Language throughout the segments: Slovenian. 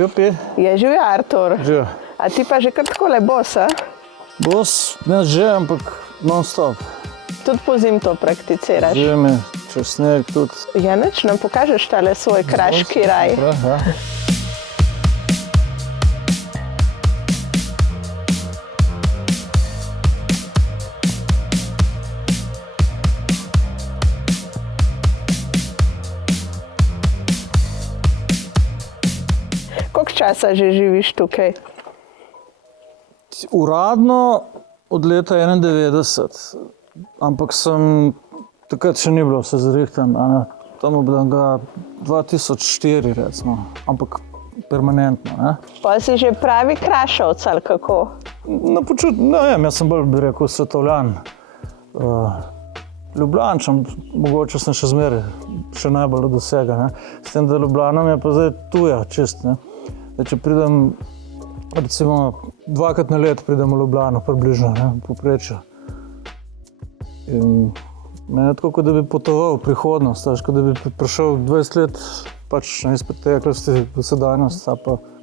Živijo pi. Je živijo, Artur. Živijo. A ti pa že kar takole bos, a? Bos, ne že, ampak non-stop. Tudi po zim to prakticiraš. Zime, čez sneg tudi. Ja, nič, nam pokažeš tale svoj kraški raj. Ja. Koliko časa že živiš tukaj? Uradno od leta 91, ampak sem, takrat še ni bilo vse zrihtan, tam obdanga 2004 recimo, ampak permanentno. Ne? Pa si že pravi krašovc ali kako? Na počut, ne vem, jaz sem bolj, bi rekel, svetovljan. Ljubljančan, mogoče sem še zmeraj, še najbolj do dosega. Ne? S tem, da Ljubljana mi je pa zdaj tuja čist. Ne? Če pridem, recimo, 2krat na let pridem v Ljubljano, približno, ne, povprečju. In meni je tako, kot da bi potoval v prihodnost, kot da bi prišel 20 let, pač iz preteklosti v sedanjost.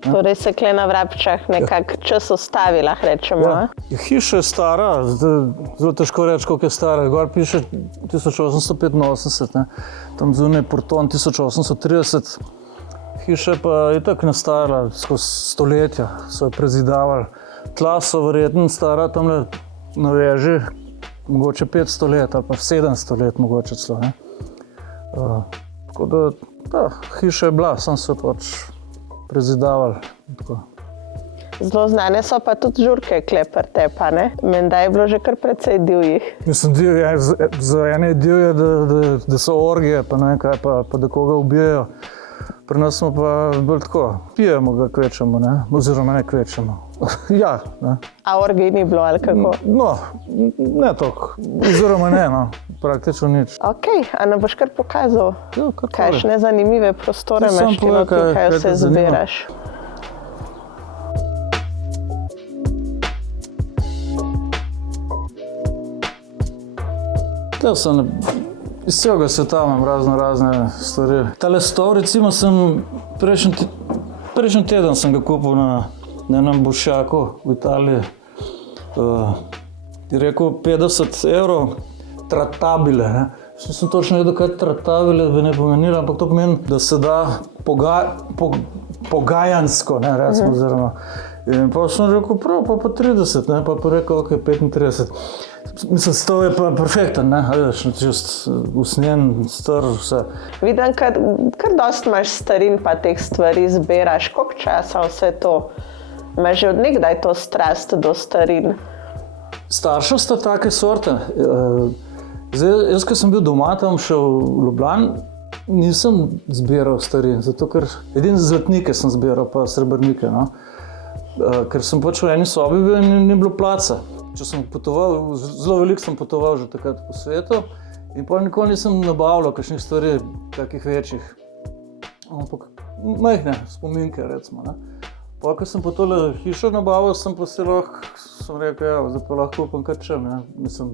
Torej se kle na Vrabčah nekako čas ostavi, lahko rečemo. Ja. Hiša je stara, zelo težko reči, koliko je stara. Gor piše 1885, ne. Tam zunaj Porton 1830. Hiša pa je tako nastajala skozi stoletja, so jo prezidavali. Tla so verjetno stara tamle na veži, mogoče 500 let ali pa 700 let mogoče celo. Tako da ta hiša je bila, sam so pač prezidavali. Tako. Zelo znane so pa tudi žurke klepar tepa, ne? Menda je bilo že kar precej divjih. Mislim, za ene divje, da so orgije, pa ne kaj, pa da koga ubijajo. Pri nas smo pa bolj tako, pijemo ga kvečemo, ne? Oziroma ne kvečemo. Ja, ne. A orgij ni bilo ali kako? No, ne toliko, oziroma ne, no, praktično nič. Ok, a nam boš kar pokazal, Ja, kakšne zanimive prostore imaš ti notri, kaj vse zbiraš? Da sem iz celega sveta imam razne stvari. Tale stol, recimo, sem prejšnji teden sem ga kupil na enem Bolšjaku v Italiji. Je rekel 50 €, tratabile. Ne? Sem točno vedel, kaj tratabile bi ne pomenilo, ampak to pomeni, da se da pogajansko, ne, recimo, oziroma. In pa sem rekel, prav, pa 30, ne, pa rekel, ok, 35. Mislim, stol je pa perfekten, ne, veš, čist usnjen, star, vse. Vidim, kar dosti imaš starin pa teh stvari zbiraš. Koliko časa vse to? Imaš že od nekdaj to strast do starin? Starša sta take sorte. Zdaj, jaz, ko sem bil doma, tam šel v Ljubljani, nisem zbiral starin, zato ker edino zlatnike sem zbiral, pa srebrnike, no. Ker sem pač v eni sobi bil in ni bilo placa. Če sem potoval, zelo veliko sem potoval že takrat po svetu in pa nikoli nisem nabavljal kakšnih stvari, takih večjih. Ampak majhne spominke, recimo, ne. Pa, ko sem pa tole hišo nabavil, sem pa si lahko, sem rekel, ja, zdaj pa lahko kupim kar čem, ne. Mislim,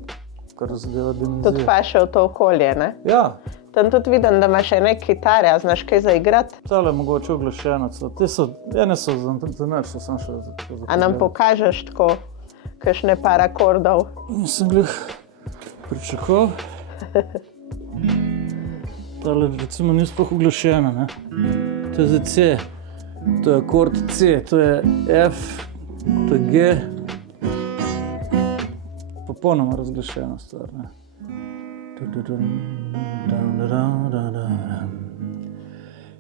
kar zadeva dimenzije. Tudi paše v to okolje, ne? Ja. Tam tudi vidim, da imaš ene kitare, a znaš kaj zaigrati? Tale je mogoče uglašenac. Te so, ene so za nič, so sem še za to. A nam pokažeš tako, kakšne par akordov? Nisem glih pričakoval. Tale recimo ni sploh uglašena, ne. To je za C, to je akord C, to je F, to je G. Popolnoma razglašena stvar, ne.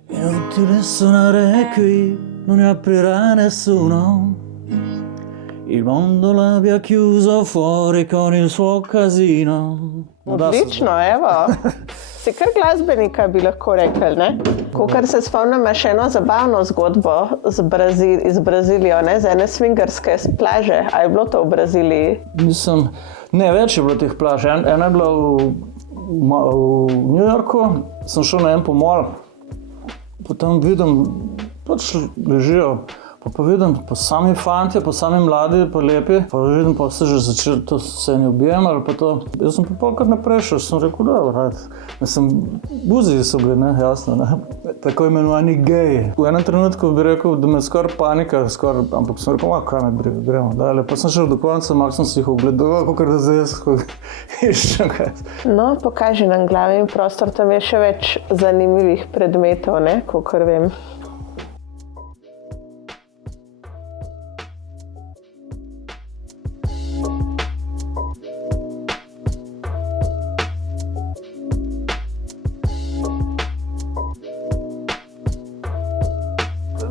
Inutile suonare qui, non ne aprirà nessuno. Il mondo l'abbia chiuso fuori con il suo casino. Odlično, evo. Si kar glasbenika, bi lahko rekel, ne? Kakor se spomnim, imaš eno zabavno zgodbo iz Brazilijo, ne? Z ene swingerske plaže. A je bilo to v Braziliji? Mislim, ne, več je bilo teh plaž. Ena je bila v New Yorku, sem šel na en pomol, potem vidim, pač ležijo Pa vidim, pa sami fantje, pa sami mladi, pa lepi, pa vidim, pa se že začeli to se ne objemali, pa to. Jaz sem pa polkrat naprej šel, sem rekel, da, rad. Mislim, buzi so bili, ne, jasno, ne, tako imenovani geji. V enem trenutku bi rekel, da me skoraj panika, ampak sem rekel, kaj me briga, gremo dalje. Pa sem šel do konca, malo sem si jih ogledal, kakor da zdaj jaz iščem kaj. No, pokaži nam glavni prostor, tam je še več zanimivih predmetov, ne, kakor vem.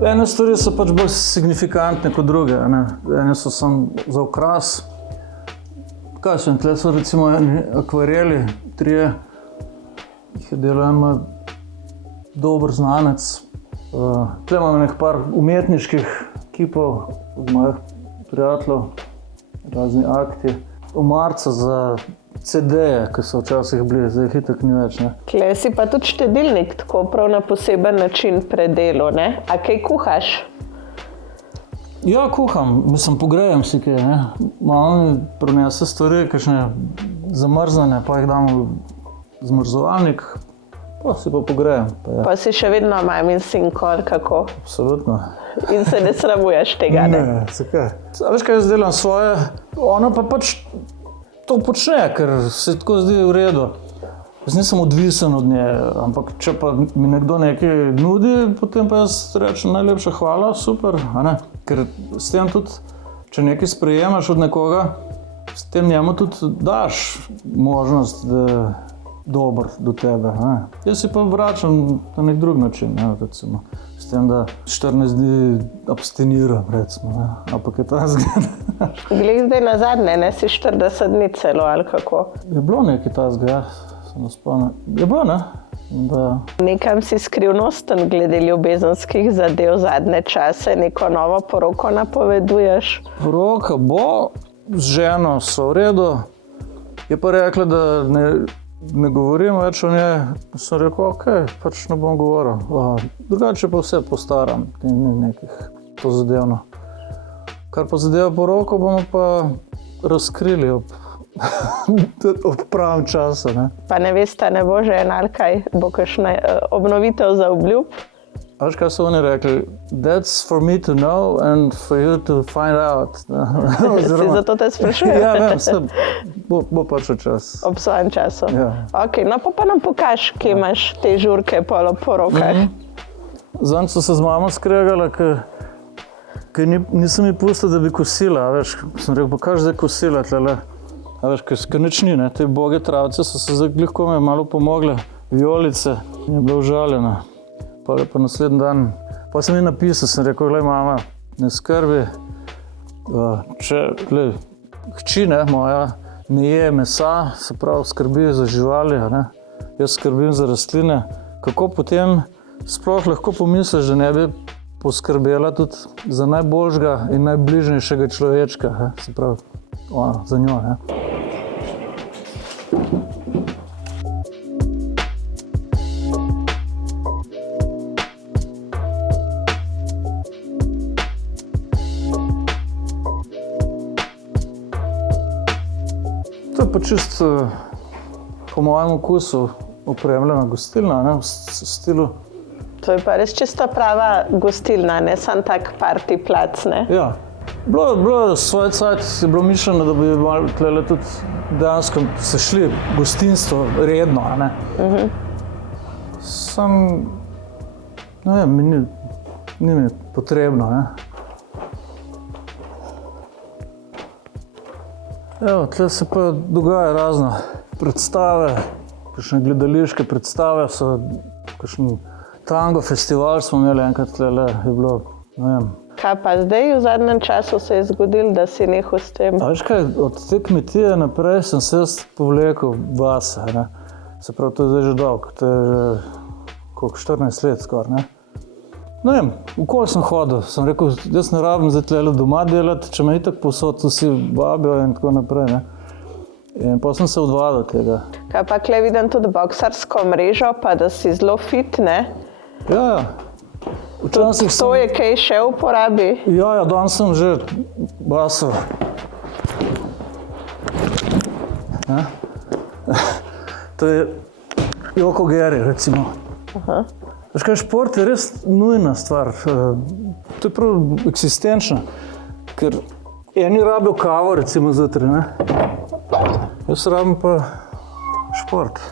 Ene stvari so pač bolj signifikantne kot druge, ne. Ene so samo za okras. Kaj so, tle so recimo akvareli, 3, jih je delal en dober znanec. Tle imam nekaj par umetniških kipov od mojih prijateljev, razni akti. Omarca za CD-je, ki so včasih bili, zdaj jih itak ni več, ne. Tle si pa tudi štedilnik tako prav na poseben način predelo, ne? A kaj kuhaš? Ja, kuham, mislim, pogrejem si kaj, ne. Malo mi prinese stvari, kakšne zamrznjene, pa jih dam v zmrzovalnik, pa si pa pogrejem. Pa si še vedno mamin sinko, ali kako? Absolutno. In se ne sramuješ tega, ne? Ne, zakaj? A veš kaj, jaz delam svoje, ona pa pač to počne, ker se tako zdi v redu. Jaz nisem odvisen od nje, ampak če pa mi nekdo nekaj nudi, potem pa jaz rečem najlepša hvala, super, a ne? Ker s tem tudi, če nekaj sprejemaš od nekoga, s tem njemu tudi daš možnost, da je dober do tebe, ne? Jaz si pa vračam na nek drug način, ne, recimo. S tem, da 14 dni abstiniram, recimo, ne, ampak je ta zgled. Glej zdaj nazadnje, ne, si 40 dni celo, ali kako? Je bilo nekaj tazga, ja, se ne spomnim. Je bilo, ne? Da. Nekam si skrivnosten glede ljubezenskih zadev zadnje čase, neko novo poroko napoveduješ? Poroka bo, z ženo so v redu, je pa rekla, da ne govorim več o njej, sem rekel, okej, pač ne bom govoril. Drugače pa vse postaram, ni nekih pozadevno. Kar pa zadeva poroko, bomo pa razkrili ob pravem času, ne. Pa ne veste, ne bo žena ali kaj, bo kakšna obnovitev za obljub? A veš, kaj so oni rekli? That's for me to know and for you to find out. Si zato te sprašujem? Ja, vem, vse bo pač čas. Ob svojem času? Ja. Ok, no pa nam pokaž, kje imaš te žurke po porokah. Zadnjič so se z mamo skregala, ker nisem ji pustil, da bi kosila, a veš. Sem rekel, pa kaj zdaj kosila tlele? A veš, ker nič ni, ne, te uboge travce so se zdaj glih kome malo pomogle, vijolice, in je bila užaljena. Pa naslednji dan, pa sem ji napisal, sem rekel, glej mama, ne skrbi, če, glej, hči, ne, moja, ne je mesa, se pravi, skrbi za živali, ne, jaz skrbim za rastline, kako potem sploh lahko pomisliš, da ne bi poskrbela tudi za najboljšega in najbližnejšega človečka, se pravi, za njo, ne. To je pa čist po mojem okusu opremljena gostilna, ne, v stilu. To je pa res čisto prava gostilna, ne samo tak party plac, ne? Ja. Bilo svoj cajt, je bilo mišljeno, da bi malo tlele tudi dejansko se šli gostinstvo redno, a ne. Sam, ne vem, ni mi potrebno, ne. Evo, tle se pa dogaja razne predstave, kakšne gledališke predstave so, kakšen tango festival smo imeli enkrat tlele, je bilo, ne vem. Kaj pa zdaj v zadnjem času se je zgodilo, da si nehal s tem? A veš kaj, od te kmetije naprej sem se jaz povlekel vase, ne. Se pravi, to je zdaj že dolgo, to je že koliko, 14 let skoraj, ne. Ne vem, okoli sem hodil, sem rekel, jaz ne rabim zdaj tlele doma delati, če me itak povsod vsi vabijo in tako naprej, ne. In potem sem se odvadil tega. Kaj pa kle vidim tudi boksarsko mrežo, pa da si zelo fit, ne? Ja, Včasih To je kaj še v uporabi. Ja, danes sem že basal. Ja? To je Joko Geri, recimo. Veš kaj, šport je res nujna stvar. To je prav eksistenčna. Ker eni rabijo kavo, recimo zjutraj, ne? Jaz rabim pa šport.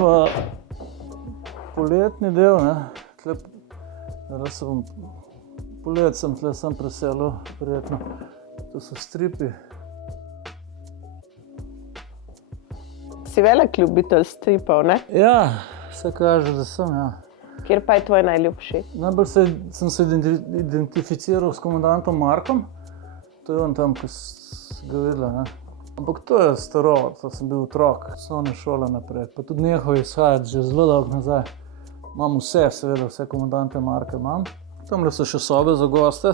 Pa poletni del, ne? Polet sem tle sem preselil, verjetno. To so stripi. Si velik ljubitelj stripov, ne? Ja, vse kaže, da sem, ja. Kjer pa je tvoj najljubši? Najbolj sem se identificiral s komandantom Markom. To je on tam, ko si ga videla, ne? Ampak to je staro, to sem bil otrok, osnovne šole naprej. Pa tudi nehal izhajati že zelo dolgo nazaj. Imam vse, seveda, vse komandante Marka imam. Tamle so še sobe za goste.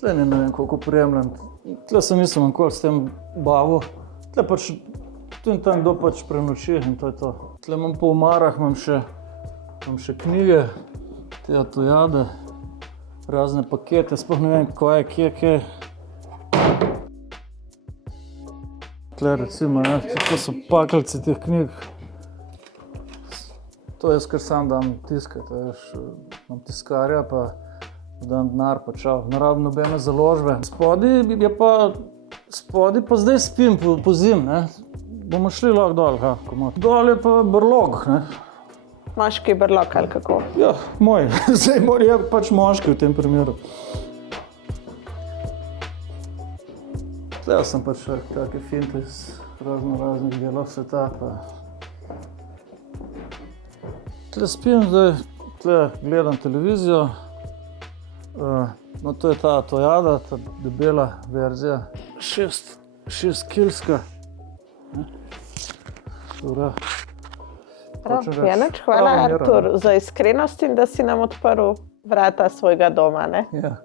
Tle ne vem, koliko opremljen. Tle se nisem nikoli s tem bavil. Tle pač, tu in tam kdo pač prenoči in to je to. Tle imam po omarah, imam še knjige, te tojade, razne pakete, sploh ne vem, kaj je, kje. Tle recimo, ne, to so paklice teh knjig. To jaz kar sam dam tiskati, veš, imam tiskarja, pa dam denar, pa čau. Ne rabim nobene založbe. Spodaj pa zdaj spim po zim, ne. Bomo šli lahko dol, komod. Dol je pa brlog, ne. Moški brlog ali kako? Ja, moj. Zdaj je pač moški v tem primeru. Tle sem pač kakšne finte iz raznih delov sveta. Tle spim zdaj, tle gledam televizijo. No, to je ta tojada, ta debela verzija. 6-kilska. Hvala, Artur, za iskrenost in da si nam odprl vrata svojega doma, ne? Ja.